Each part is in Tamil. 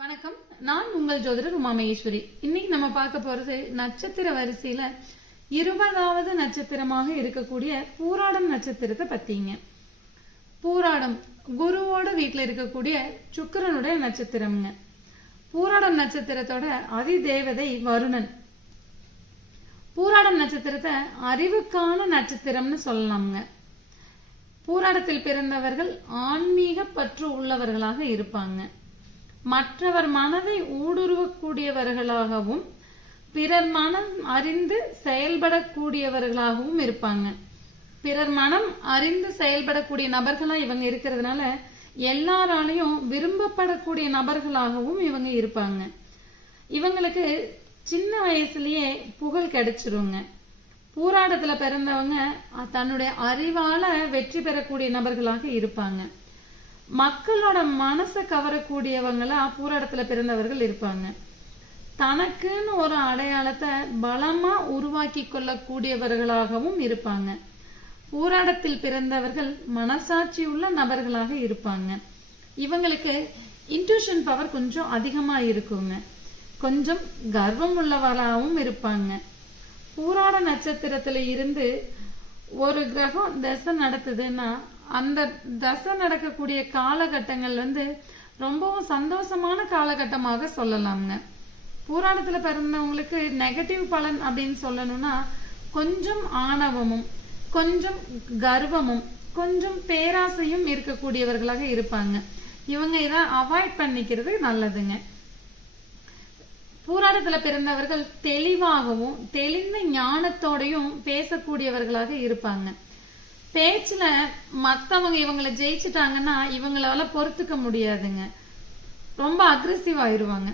வணக்கம். நான் உங்கள் ஜோதிடர் உமா மகேஸ்வரி. இன்னைக்கு நம்ம பார்க்க போறது நட்சத்திர வரிசையில 20வது நட்சத்திரமாக இருக்கக்கூடிய பூராடம் நட்சத்திரத்தை பத்திங்க. பூராடம் குருவோட வீட்டுல இருக்கக்கூடிய சுக்கிரனுடைய நட்சத்திரம்ங்க. பூராடம் நட்சத்திரத்தோட அதிதேவதை வருணன். பூராடம் நட்சத்திரத்தை அறிவுக்கான நட்சத்திரம்னு சொல்லலாம்ங்க. பூராடத்தில் பிறந்தவர்கள் ஆன்மீக பற்று உள்ளவர்களாக இருப்பாங்க. மற்றவர் மனதை ஊடுருவக்கூடியவர்களாகவும் பிறர் மனம் அறிந்து செயல்படக்கூடியவர்களாகவும் இருப்பாங்க. பிறர் மனம் அறிந்து செயல்படக்கூடிய நபர்களா இவங்க இருக்கிறதுனால எல்லாராலையும் விரும்பப்படக்கூடிய நபர்களாகவும் இவங்க இருப்பாங்க. இவங்களுக்கு சின்ன வயசுலயே புகழ் கிடைச்சிருங்க. பூராடத்துல பிறந்தவங்க தன்னுடைய அறிவால வெற்றி பெறக்கூடிய நபர்களாக இருப்பாங்க. மக்களோட மனசை கவரக்கூடியவங்களா பூராடத்துல பிறந்தவர்கள் இருப்பாங்க. தனக்குன்னு ஒரு அடையாளத்தை பலமா உருவாக்கி கொள்ளக்கூடியவர்களாகவும் இருப்பாங்க. பூராடத்தில் பிறந்தவர்கள் மனசாட்சி உள்ள நபர்களாக இருப்பாங்க. இவங்களுக்கு இன்ட்யூஷன் பவர் கொஞ்சம் அதிகமா இருக்குங்க. கொஞ்சம் கர்வம் உள்ளவராகவும் இருப்பாங்க. பூராட நட்சத்திரத்துல இருந்து ஒரு கிரகம் தசை நடத்துதுன்னா அந்த தசை நடக்கக்கூடிய காலகட்டங்கள் ரொம்பவும் சந்தோஷமான காலகட்டமாக சொல்லலாம்ங்க. பூராடத்துல பிறந்தவங்களுக்கு நெகட்டிவ் பலன் அப்படின்னு சொல்லணும்னா கொஞ்சம் ஆணவமும் கொஞ்சம் கர்வமும் கொஞ்சம் பேராசையும் இருக்கக்கூடியவர்களாக இருப்பாங்க. இவங்க இதை அவாய்ட் பண்ணிக்கிறது நல்லதுங்க. பூராடத்துல பிறந்தவர்கள் தெளிவாகவும் தெளிந்த ஞானத்தோடையும் பேசக்கூடியவர்களாக இருப்பாங்க. பேச்சுல மத்தவங்க இவங்களை ஜெயிச்சுட்டாங்கன்னா இவங்களால பொறுத்துக்க முடியாதுங்க. ரொம்ப அக்ரெசிவ் ஆயிருவாங்க.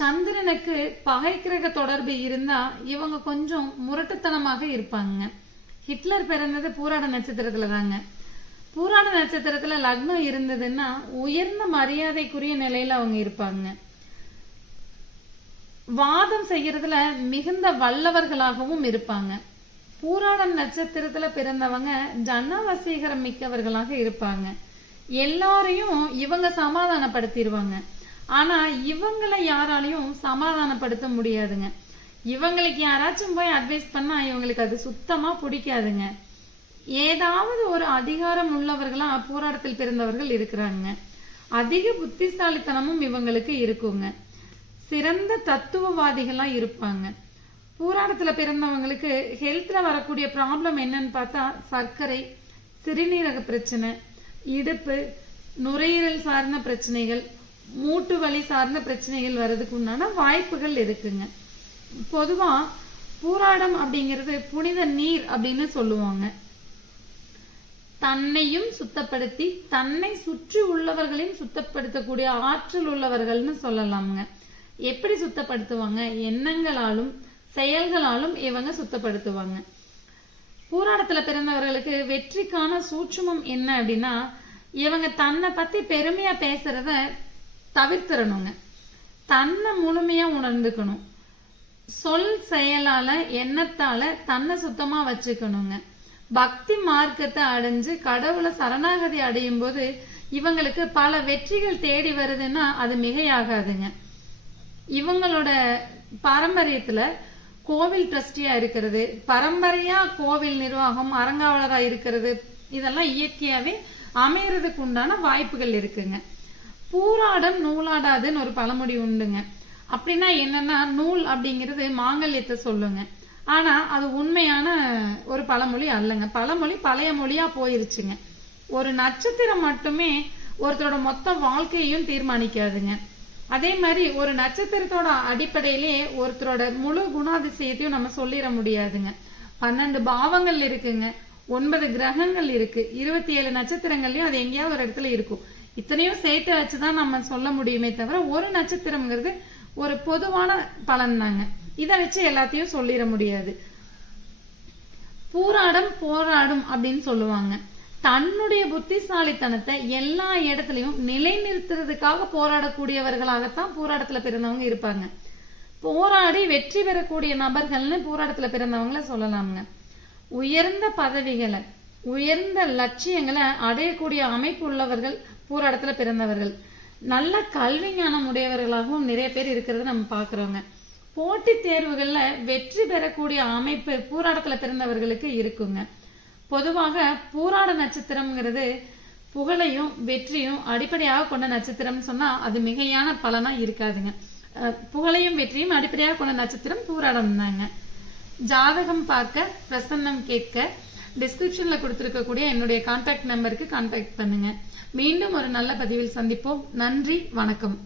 சந்திரனுக்கு பகை கிரக தொடர்பு இருந்தா இவங்க கொஞ்சம் முரட்டுத்தனமாக இருப்பாங்க. ஹிட்லர் பிறந்தது பூராட நட்சத்திரத்துல தாங்க. பூராட நட்சத்திரத்துல லக்னம் இருந்ததுன்னா உயர்ந்த மரியாதைக்குரிய நிலையில அவங்க இருப்பாங்க. வாதம் செய்யறதுல மிகுந்த வல்லவர்களாகவும் இருப்பாங்க. பூராடம் நட்சத்திரத்துல பிறந்தவங்க ஜனவசீகரம் மிக்கவர்களாக இருப்பாங்க. எல்லாரையும் இவங்க சமாதானப்படுத்திடுவாங்க. ஆனா இவங்களை யாராலையும் சமாதானப்படுத்த முடியாதுங்க. இவங்களுக்கு யாராச்சும் போய் அட்வைஸ் பண்ணா இவங்களுக்கு அது சுத்தமா பிடிக்காதுங்க. ஏதாவது ஒரு அதிகாரம் உள்ளவர்களா பூராடத்தில் பிறந்தவர்கள் இருக்கிறாங்க. அதிக புத்திசாலித்தனமும் இவங்களுக்கு இருக்குங்க. சிறந்த தத்துவவாதிகளா இருப்பாங்க. பூராடத்துல பிறந்தவங்களுக்கு ஹெல்த்ல வரக்கூடிய ப்ராப்ளம் என்னன்னு பார்த்தா சர்க்கரை, சிறுநீரக பிரச்சனை, இடுப்பு, நுரையீரல் சார்ந்த பிரச்சனைகள், மூட்டு வலி சார்ந்த பிரச்சனைகள் வர்றதுக்கு உண்டான வாய்ப்புகள் இருக்குங்க. பொதுவா பூராடம் அப்படிங்கிறது புனித நீர் அப்படின்னு சொல்லுவாங்க. தன்னையும் சுத்தப்படுத்தி தன்னை சுற்றி உள்ளவர்களையும் சுத்தப்படுத்தக்கூடிய ஆற்றல் உள்ளவர்கள்னு சொல்லலாம்ங்க. எப்படி சுத்தப்படுத்துவாங்க? எண்ணங்களாலும் செயல்களாலும் இவங்க சுத்தப்படுத்துவாங்க. பூராடத்துல பிறந்தவர்களுக்கு வெற்றிக்கான சூட்சுமம் என்ன அப்படின்னா இவங்க தன்னை பத்தி பெருமையா பேசுறத தவிர்த்திடணுங்க. தன்னை முழுமையா உணர்ந்துக்கணும். சொல் செயலால எண்ணத்தால தன்னை சுத்தமா வச்சுக்கணுங்க. பக்தி மார்க்கத்தை அடைஞ்சு கடவுளை சரணாகதி அடையும் போது இவங்களுக்கு பல வெற்றிகள் தேடி வருதுன்னா அது மிகையாகாதுங்க. இவங்களோட பாரம்பரியத்துல கோவில் ட்ரஸ்டியா இருக்கிறது, பரம்பரையா கோவில் நிர்வாகம் அறங்காவலரா இருக்கிறது, இதெல்லாம் இயற்கையாவே அமையறதுக்கு உண்டான வாய்ப்புகள் இருக்குங்க. பூராடம் நூலாடாதுன்னு ஒரு பழமொழி உண்டுங்க. அப்படின்னா என்னன்னா நூல் அப்படிங்கிறது மாங்கல்யத்தை சொல்லுங்க. ஆனா அது உண்மையான ஒரு பழமொழி அல்லங்க. பழமொழி பழைய மொழியா போயிருச்சுங்க. ஒரு நட்சத்திரம் மட்டுமே ஒருத்தரோட மொத்த வாழ்க்கையையும் தீர்மானிக்காதுங்க. அதே மாதிரி ஒரு நட்சத்திரத்தோட அடிப்படையிலே ஒருத்தரோட முழு குணாதிசயத்தையும் நம்ம சொல்லிட முடியாதுங்க. 12 பாவங்கள் இருக்குங்க, 9 கிரகங்கள் இருக்கு, 27 நட்சத்திரங்கள்லயும் அது எங்கேயாவது ஒரு இடத்துல இருக்கும். இத்தனையும் சேர்த்து வச்சுதான் நம்ம சொல்ல முடியுமே தவிர ஒரு நட்சத்திரம்ங்கிறது ஒரு பொதுவான பலன் தாங்க. இதை வச்சு எல்லாத்தையும் சொல்லிட முடியாது. பூராடம் போராடும் அப்படின்னு சொல்லுவாங்க. தன்னுடைய புத்திசாலித்தனத்தை எல்லா இடத்துலயும் நிலைநிறுத்துறதுக்காக போராடக்கூடியவர்களாகத்தான் பூராடத்துல பிறந்தவங்க இருப்பாங்க. போராடி வெற்றி பெறக்கூடிய நபர்கள்னு பூராடத்துல பிறந்தவங்கள சொல்லலாம்ங்க. உயர்ந்த பதவிகளை உயர்ந்த லட்சியங்களை அடையக்கூடிய அமைப்பு உள்ளவர்கள் பூராடத்துல பிறந்தவர்கள். நல்ல கல்வி ஞானம் உடையவர்களாகவும் நிறைய பேர் இருக்கிறத நம்ம பாக்குறோங்க. போட்டித் தேர்வுகள்ல வெற்றி பெறக்கூடிய அமைப்பு பூராடத்துல பிறந்தவர்களுக்கு இருக்குங்க. பொதுவாக பூராட நட்சத்திரம்ங்கிறது புகழையும் வெற்றியும் அடிப்படையாக கொண்ட நட்சத்திரம் சொன்னா அது மிகையான பலனா இருக்காதுங்க. புகழையும் வெற்றியும் அடிப்படையாக கொண்ட நட்சத்திரம் பூராடம் தாங்க. ஜாதகம் பார்க்க, பிரசன்னம் கேட்க டிஸ்கிரிப்ஷன்ல கொடுத்திருக்கக்கூடிய என்னுடைய கான்டாக்ட் நம்பருக்கு கான்டாக்ட் பண்ணுங்க. மீண்டும் ஒரு நல்ல பதிவில் சந்திப்போம். நன்றி, வணக்கம்.